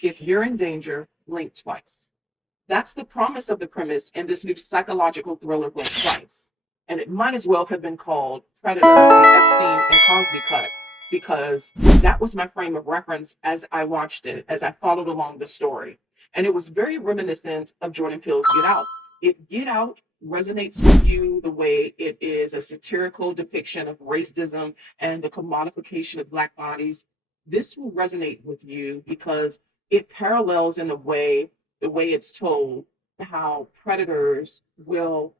If you're in danger, blink twice. That's the promise of the premise in this new psychological thriller, Blink Twice. And it might as well have been called Predator, the Epstein and Cosby cut, because that was my frame of reference as I watched it, as I followed along the story. And it was very reminiscent of Jordan Peele's Get Out. If Get Out resonates with you the way it is a satirical depiction of racism and the commodification of Black bodies, this will resonate with you because it parallels in a way the way it's told, how predators will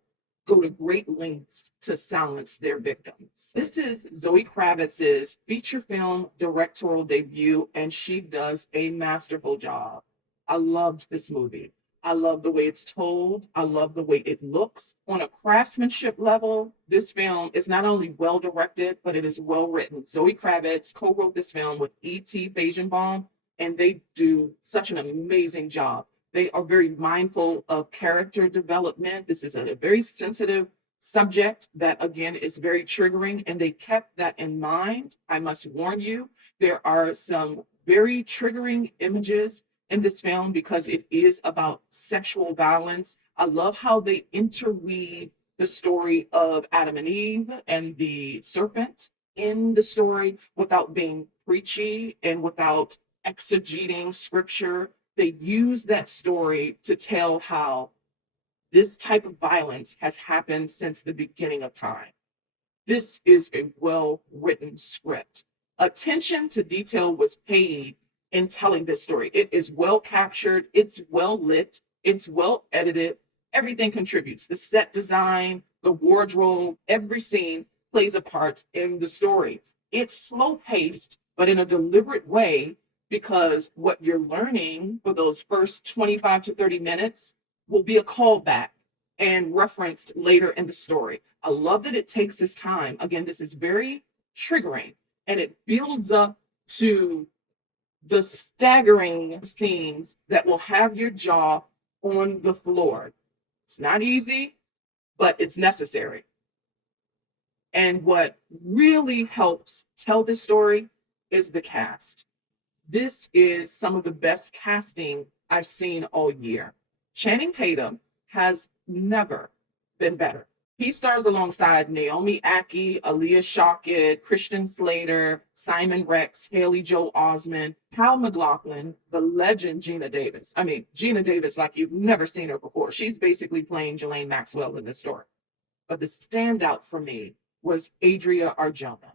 go to great lengths to silence their victims. This is Zoe Kravitz's feature film directorial debut, and she does a masterful job. I loved this movie. I love the way it's told. I love the way it looks. On a craftsmanship level, this film is not only well directed, but it is well written. Zoe Kravitz co-wrote this film with E.T. Feigenbaum, and they do such an amazing job. They are very mindful of character development. This is a very sensitive subject that, again, is very triggering, and they kept that in mind. I must warn you, there are some very triggering images in this film because it is about sexual violence. I love how they interweave the story of Adam and Eve and the serpent in the story without being preachy and without exegeting scripture. They use that story to tell how this type of violence has happened since the beginning of time. This is a well written script. Attention to detail was paid in telling this story. It is well captured, it's well lit, it's well edited. Everything contributes. The set design, the wardrobe, every scene plays a part in the story. It's slow paced, but in a deliberate way, because what you're learning for those first 25 to 30 minutes will be a callback and referenced later in the story. I love that it takes this time. Again, this is very triggering and it builds up to the staggering scenes that will have your jaw on the floor. It's not easy, but it's necessary. And what really helps tell this story is the cast. This is some of the best casting I've seen all year. Channing Tatum has never been better. He stars alongside Naomi Ackie, Aaliyah Shawkat, Christian Slater, Simon Rex, Haley Joel Osment, Hal McLaughlin, the legend Gina Davis. I mean, Gina Davis, like you've never seen her before. She's basically playing Ghislaine Maxwell in this story. But the standout for me was Adria Arjona.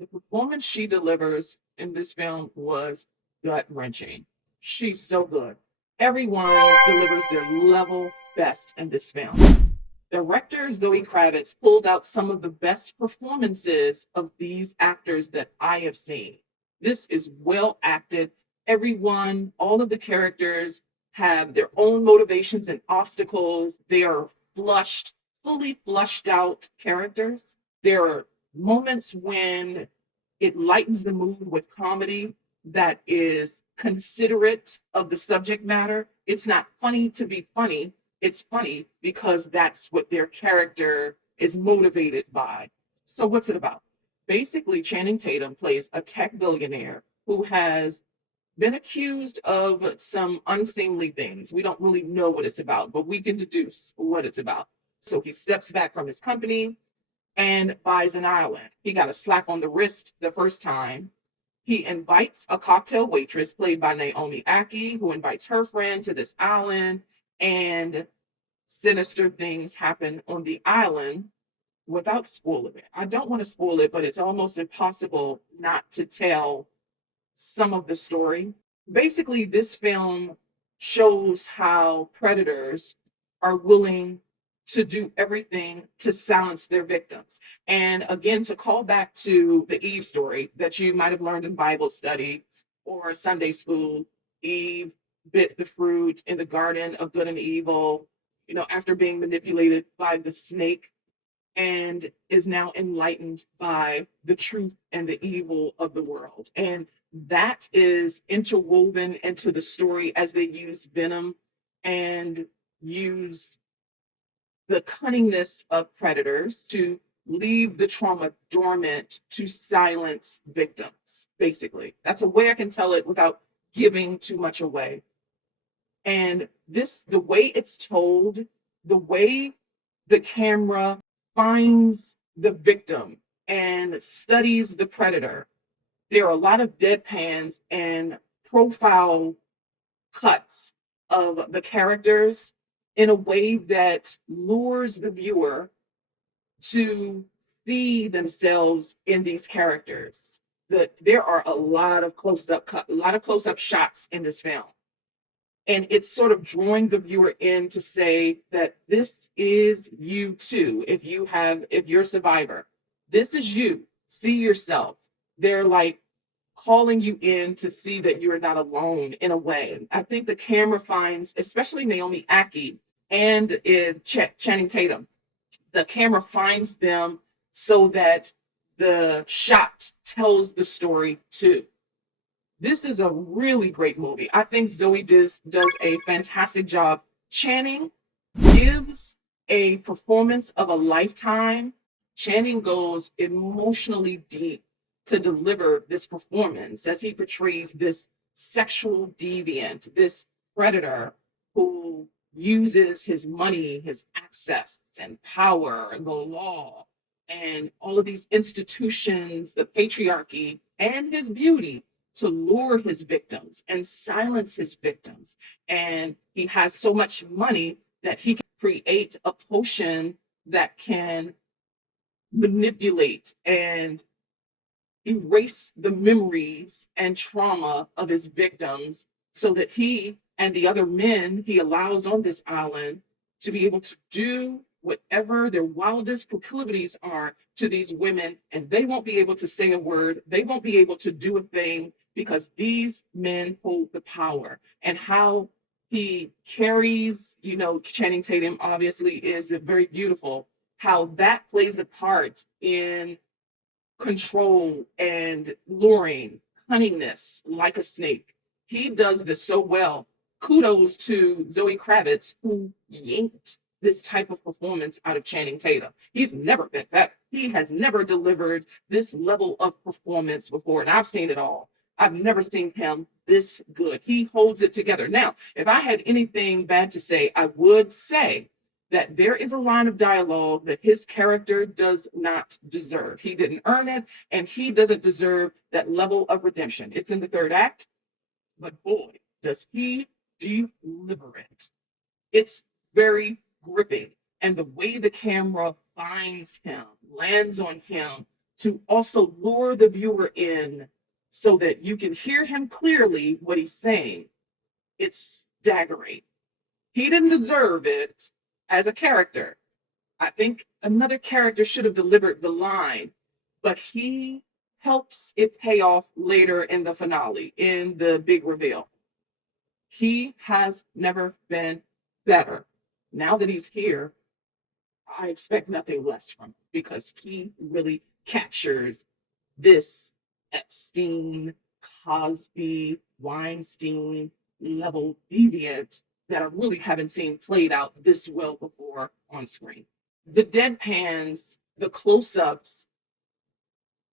The performance she delivers in this film was gut-wrenching. She's so good. Everyone delivers their level best in this film. Director Zoe Kravitz pulled out some of the best performances of these actors that I have seen. This is well acted. Everyone, all of the characters have their own motivations and obstacles. They are fully flushed out characters. There are moments when it lightens the mood with comedy that is considerate of the subject matter. It's not funny to be funny. It's funny because that's what their character is motivated by. So what's it about? Basically, Channing Tatum plays a tech billionaire who has been accused of some unseemly things. We don't really know what it's about, but we can deduce what it's about. So he steps back from his company and buys an island. He got a slap on the wrist the first time. He invites a cocktail waitress played by Naomi Ackie, who invites her friend to this island, and sinister things happen on the island without spoiling it. I don't want to spoil it, but it's almost impossible not to tell some of the story. Basically, this film shows how predators are willing to do everything to silence their victims. And again, to call back to the Eve story that you might have learned in Bible study or Sunday school, Eve bit the fruit in the garden of good and evil, after being manipulated by the snake, and is now enlightened by the truth and the evil of the world. And that is interwoven into the story as they use venom and use the cunningness of predators to leave the trauma dormant to silence victims, basically. That's a way I can tell it without giving too much away. And this, the way it's told, the way the camera finds the victim and studies the predator, there are a lot of deadpans and profile cuts of the characters in a way that lures the viewer to see themselves in these characters. There are a lot of close-up shots in this film, and it's sort of drawing the viewer in to say that this is you too. If you're a survivor, this is you. See yourself. They're like calling you in to see that you're not alone in a way. I think the camera finds, especially Naomi Ackie and Channing Tatum, the camera finds them so that the shot tells the story too. This is a really great movie. I think Zoe does a fantastic job. Channing gives a performance of a lifetime. Channing goes emotionally deep to deliver this performance as he portrays this sexual deviant, this predator who uses his money, his access and power, the law, and all of these institutions, the patriarchy, and his beauty to lure his victims and silence his victims. And he has so much money that he can create a potion that can manipulate and erase the memories and trauma of his victims so that he and the other men he allows on this island to be able to do whatever their wildest proclivities are to these women, and they won't be able to say a word, they won't be able to do a thing, because these men hold the power. And how he carries, Channing Tatum obviously is very beautiful, how that plays a part in control and luring, cunningness like a snake. He does this so well. Kudos to Zoe Kravitz, who yanked this type of performance out of Channing Tatum. He's never been better. He has never delivered this level of performance before, and I've seen it all. I've never seen him this good. He holds it together. Now, if I had anything bad to say, I would say that there is a line of dialogue that his character does not deserve. He didn't earn it, and he doesn't deserve that level of redemption. It's in the third act, but boy, does he deliver it. It's very gripping, and the way the camera finds him, lands on him to also lure the viewer in so that you can hear him clearly what he's saying. It's staggering. He didn't deserve it as a character. I think another character should have delivered the line, but he helps it pay off later in the finale, in the big reveal. He has never been better. Now that he's here, I expect nothing less from him, because he really captures this Epstein, Cosby, Weinstein level deviant that I really haven't seen played out this well before on screen. The deadpans, the close-ups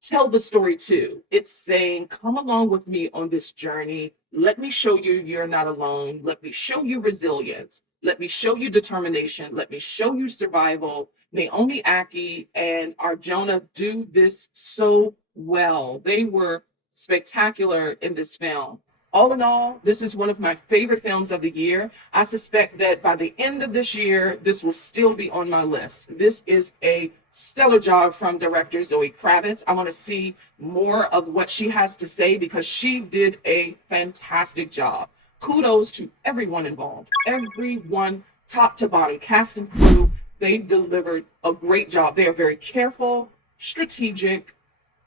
tell the story too. It's saying, come along with me on this journey. Let me show you you're not alone. Let me show you resilience. Let me show you determination. Let me show you survival. Naomi Ackie and Arjona do this so well. They were spectacular in this film. All in all, this is one of my favorite films of the year. I suspect that by the end of this year, this will still be on my list. This is a stellar job from director Zoe Kravitz. I want to see more of what she has to say, because she did a fantastic job. Kudos to everyone involved. Everyone, top to bottom, cast and crew, they delivered a great job. They are very careful, strategic,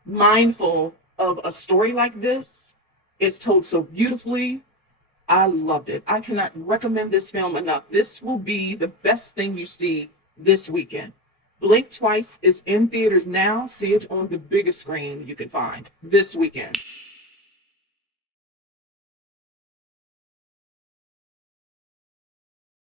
mindful of a story like this. It's told so beautifully. I loved it. I cannot recommend this film enough. This will be the best thing you see this weekend. Blink Twice is in theaters now. See it on the biggest screen you can find this weekend.